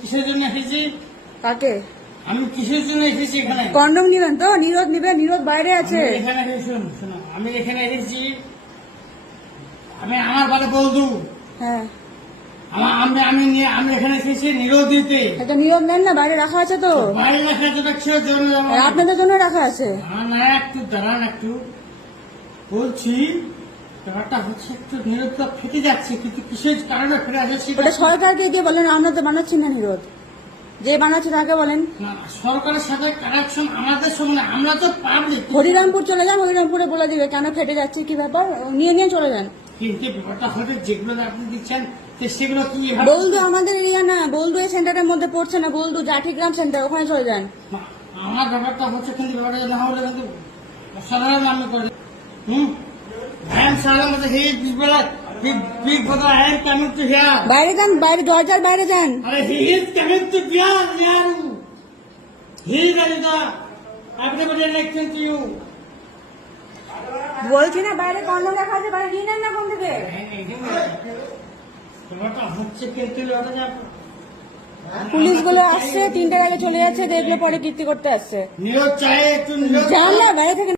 কিসের জন্য এসেছি? কাকে? আমি কিসের জন্য এসেছি এখানে? কন্ডম নিবেন তো? নিরোধ নিবেন? নিরোধ বাইরে আছে। আমি এখানে শোনো, আমি এখানে এসেছি, আমি আমার বাড়ি বলদু। হ্যাঁ, আমি এখানে এসেছি নিরোধ দিতে। এটা নিরোধ নেন না, বাইরে রাখা আছে তো। বাইরে রাখার জন্য কিসের জন্য? আর আপনাদের জন্য রাখা আছে। না একটু দাঁড়ান, একটু বলছি। ব্যাপারটা হচ্ছে একটু নিরোধটা ফেটে যাচ্ছে, কিন্তু কিসের কারণে ফেটে যাচ্ছে ওটা সরকারকে দিয়ে বলেন, আমরা তো বানাচ্ছি না নিরোধ। যে বানাচ্ছে তাকে বলেন। না, সরকারের সাথে কানেকশন আমাদের সঙ্গে না, আমরা তো পাবলিক। হরিরামপুর চলে যান, হরিরামপুরে বলে দিবে কেন ফেটে যাচ্ছে, কি ব্যাপার, নিয়ে নিয়ে চলে যান। কিন্তু ব্যাপারটা হচ্ছে যেগুলো আপনি দিচ্ছেন তো সেগুলো কি এভাবে? বলদু আমাদের এরিয়া না, বলদু এই সেন্টারের মধ্যে পড়ছে না, বলদু জাঠিগ্রাম সেন্টার, ওখানে চলে যান। না, আমার ব্যাপারটা হচ্ছে কিন্তু ব্যাপারটা না হলে কিন্তু সাধারণ আমি করে I am Salam with the heat, big brother, I am coming to here. বাইরে যান, বাইরে দরজার বাইরে যান। He is coming to here, Yaru. He is the everybody listening to you. বলছি না বাইরে কন্ডম রাখা আছে, বাইরে নিয়ে নেন না কোন থেকে। ব্যাপারটা হচ্ছে কিন্তু পুলিশ গুলো আসছে, 3টার আগে চলে যাচ্ছে, দেখলে পরে কীর্তি করতে আসছে। নিরোধ চাই, একটু নিরোধ যান না বাইরে থেকে।